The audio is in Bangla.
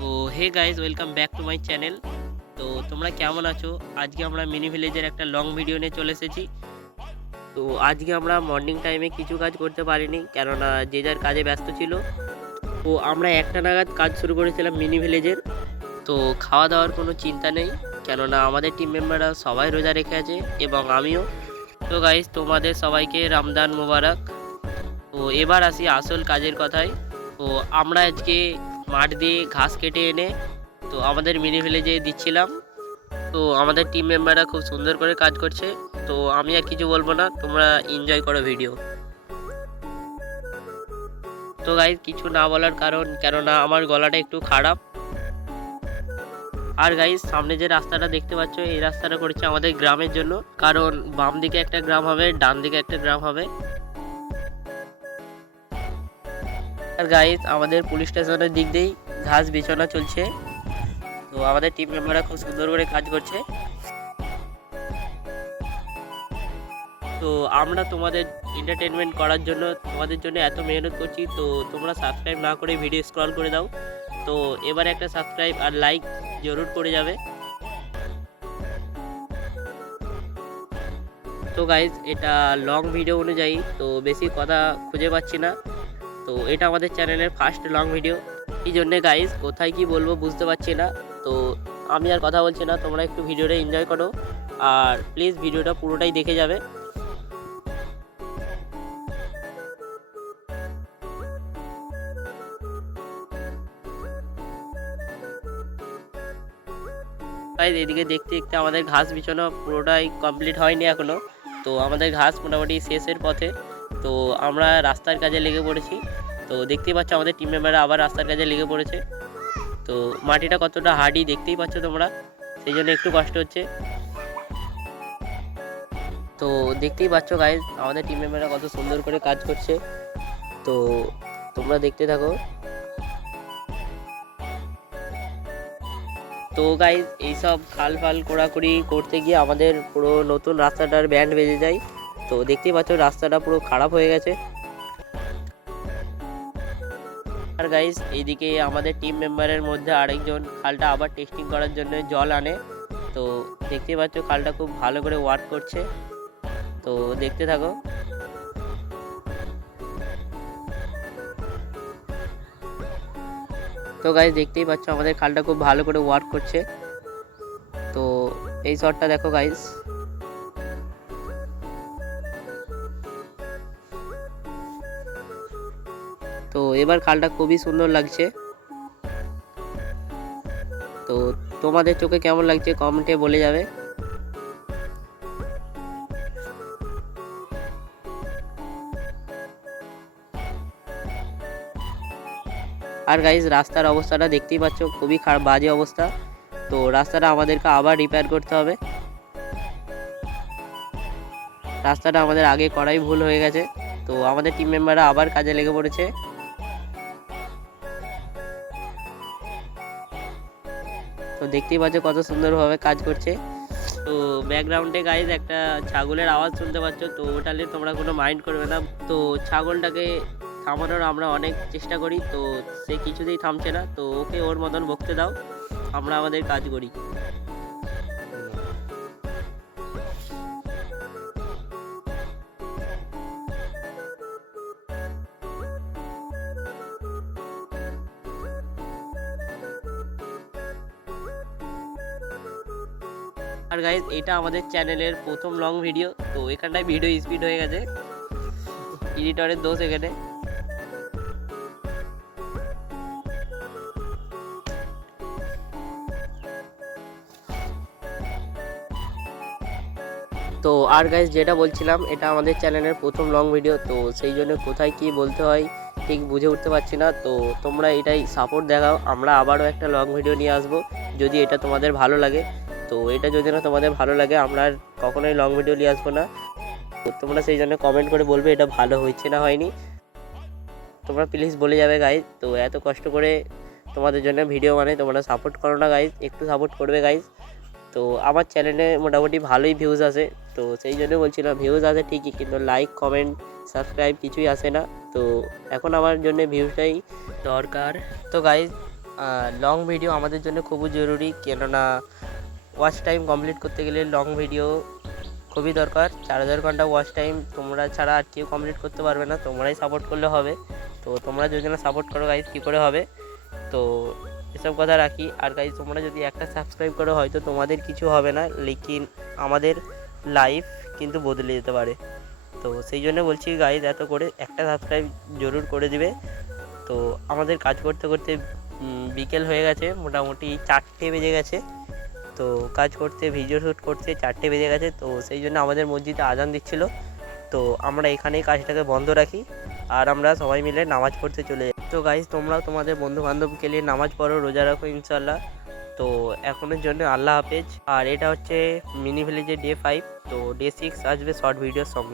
তো hey guys, welcome back to my channel. তো তোমরা কেমন আছো? আজকে আমরা মিনি ভিলেজের একটা লং ভিডিও নিয়ে চলে এসেছি। তো আজকে আমরা মর্নিং টাইমে কিছু কাজ করতে পারিনি, কেননা যে যার কাজে ব্যস্ত ছিল। তো আমরা একটা নাগাদ কাজ শুরু করেছিলাম মিনি ভিলেজের। তো খাওয়া দাওয়ার কোনো চিন্তা নেই, কেননা আমাদের টিম মেম্বাররা সবাই রোজা রেখে আছে এবং আমিও। তো গাইজ, তোমাদের সবাইকে রমজান মোবারক। তো এবার আসি আসল কাজের কথায়। তো আমরা আজকে মাঠ দিয়ে ঘাস কেটে এনে তো আমাদের মিনি ভিলেজে দিচ্ছিলাম। তো আমাদের টিম মেম্বাররা খুব সুন্দর করে কাজ করছে। তো আমি আর কিছু বলবো না, তোমরা এনজয় করো ভিডিও। তো গাইজ, কিছু না বলার কারণ, কেননা আমার গলাটা একটু খারাপ। আর গাইজ, সামনে যে রাস্তাটা দেখতে পাচ্ছ, এই রাস্তাটা করেছে আমাদের গ্রামের জন্য, কারণ বাম দিকে একটা গ্রাম হবে, ডান দিকে একটা গ্রাম হবে। আর গাইজ, আমাদের পুলিশ স্টেশনের দিক দিয়েই ঘাস বিছানা চলছে। তো আমাদের টিম মেম্বাররা খুব সুন্দর করে কাজ করছে। তো আমরা তোমাদের এন্টারটেনমেন্ট করার জন্য, তোমাদের জন্য এত মেহনত করছি। তো তোমরা সাবস্ক্রাইব না করে ভিডিও স্ক্রল করে দাও। তো এবারে একটা সাবস্ক্রাইব আর লাইক জরুর করে যাবে। তো গাইজ, এটা লং ভিডিও অনুযায়ী তো বেশি কথা খুঁজে পাচ্ছি না। তো এটা আমাদের চ্যানেলের ফার্স্ট লং ভিডিও, এই জন্যে গাইজ কোথায় কি বলবো বুঝতে পারছি না। তো আমি আর কথা বলছি না, তোমরা একটু ভিডিওটা এনজয় করো আর প্লিজ ভিডিওটা পুরোটাই দেখে যাবে। গাইজ, এদিকে দেখতে দেখতে আমাদের ঘাস বিছানো পুরোটাই কমপ্লিট হয়নি এখনো। তো আমাদের ঘাস মোটামুটি শেষের পথে। তো আমরা রাস্তার কাজে লেগে পড়েছি। তো দেখতেই পাচ্ছ আমাদের টিম মেম্বাররা আবার রাস্তার কাজে লেগে পড়েছে। তো মাটিটা কতটা হার্ডি দেখতেই পাচ্ছ তোমরা, সেই জন্য একটু কষ্ট হচ্ছে। তো দেখতেই পাচ্ছ গাইজ, আমাদের টিম মেম্বাররা কত সুন্দর করে কাজ করছে। তো তোমরা দেখতে থাকো। তো গাইজ, এইসব খাল ফাল কোড়াকুড়ি করতে গিয়ে আমাদের পুরো নতুন রাস্তাটার ব্যান্ড বেজে যায়। তো দেখতেই পাচ্ছ রাস্তাটা পুরো খারাপ হয়ে গেছে। আর গাইজ, এইদিকে আমাদের টিম মেম্বারের মধ্যে আরেকজন খালটা আবার টেস্টিং করার জন্য জল আনে। তো দেখতেই পাচ্ছ খালটা খুব ভালো করে ওয়ার্ক করছে। তো দেখতে থাকো। তো গাইজ, দেখতেই পাচ্ছ আমাদের খালটা খুব ভালো করে ওয়ার্ক করছে। তো এই শটটা দেখো গাইজ। তো এবার খালটা খুবই সুন্দর লাগছে। তো তোমাদের চোখে কেমন লাগছে কমেন্টে বলে যাবে। আর গাইজ, রাস্তার অবস্থাটা দেখতেই পাচ্ছ, খুবই খারাপ, বাজে অবস্থা। তো রাস্তাটা আমাদেরকে আবার রিপেয়ার করতে হবে। রাস্তাটা আমাদের আগে করাই ভুল হয়ে গেছে। তো আমাদের টিম মেম্বাররা আবার কাজে লেগে পড়েছে। তো দেখতেই পাচ্ছ কত সুন্দরভাবে কাজ করছে। তো ব্যাকগ্রাউন্ডে গাইজ একটা ছাগলের আওয়াজ শুনতে পাচ্ছ, তো ওটা নিয়ে তোমরা কোনো মাইন্ড করবে না। তো ছাগলটাকে থামানোর আমরা অনেক চেষ্টা করি, তো সে কিছুতেই থামছে না। তো ওকে ওর মতন বকতে দাও, আমরা আমাদের কাজ করি। আর গাইজ, এটা আমাদের চ্যানেলের প্রথম লং ভিডিও। তো এখানটায় ভিডিও স্পিড হয়ে গেছে, এডিটরের দোষ এখানে। তো আর গাইজ, যেটা বলছিলাম, এটা আমাদের চ্যানেলের প্রথম লং ভিডিও। তো সেই জন্য কোথায় কি বলতে হয় ঠিক বুঝে উঠতে পারছি না। তো তোমরা এটাই সাপোর্ট দেখাও, আমরা আবারও একটা লং ভিডিও নিয়ে আসবো যদি এটা তোমাদের ভালো লাগে। তো এটা যদি না তোমাদের ভালো লাগে, আমরা আর কখনোই লং ভিডিও নিয়ে আসবো না। তো তোমরা সেই জন্য কমেন্ট করে বলবে এটা ভালো হয়েছে না হয়নি। তোমরা প্লিজ বলে যাবে গাইজ। তো এত কষ্ট করে তোমাদের জন্য ভিডিও বানাই, তোমরা সাপোর্ট করো না গাইজ, একটু সাপোর্ট করবে গাইজ। তো আমার চ্যানেলে মোটামুটি ভালোই ভিউজ আসে। তো সেই জন্য বলছিলাম, ভিউজ আসে ঠিকই, কিন্তু লাইক কমেন্ট সাবস্ক্রাইব কিছুই আসে না। তো এখন আমার জন্য ভিউজটাই দরকার। তো গাইজ, লং ভিডিও আমাদের জন্য খুবই জরুরি, কেননা ওয়াচ টাইম কমপ্লিট করতে গেলে লং ভিডিও খুবই দরকার। 4000 ঘন্টা ওয়াচ টাইম তোমরা ছাড়া আর কেউ কমপ্লিট করতে পারবে না, তোমরাই সাপোর্ট করলে হবে। তো তোমরা যদি না সাপোর্ট করো গাইজ কী করে হবে? তো এসব কথা রাখি। আর গাইজ তোমরা যদি একটা সাবস্ক্রাইব করো হয়তো তোমাদের কিছু হবে না, লেকিন আমাদের লাইফ কিন্তু বদলে যেতে পারে। তো সেই জন্য বলছি গাইজ, এত করে একটা সাবস্ক্রাইব জরুর করে দিবে। তো আমাদের কাজ করতে করতে বিকেল হয়ে গেছে, মোটামুটি 4টে বেজে গেছে। তো কাজ করতে ভিডিও শ্যুট করতে 4টে বেজে গেছে। তো সেই জন্য আমাদের মসজিদে আজান দিচ্ছিল। তো আমরা এখানেই কাজটাকে বন্ধ রাখি আর আমরা সবাই মিলে নামাজ পড়তে চলে যাই। তো গাইজ তোমরাও তোমাদের বন্ধু বান্ধবকে নিয়ে নামাজ পড়ো, রোজা রাখো ইনশাল্লাহ। তো এখনের জন্য আল্লাহ হাফেজ। আর এটা হচ্ছে মিনি ভিলেজের ডে 5। তো ডে 6 আসবে শর্ট ভিডিওর সঙ্গে।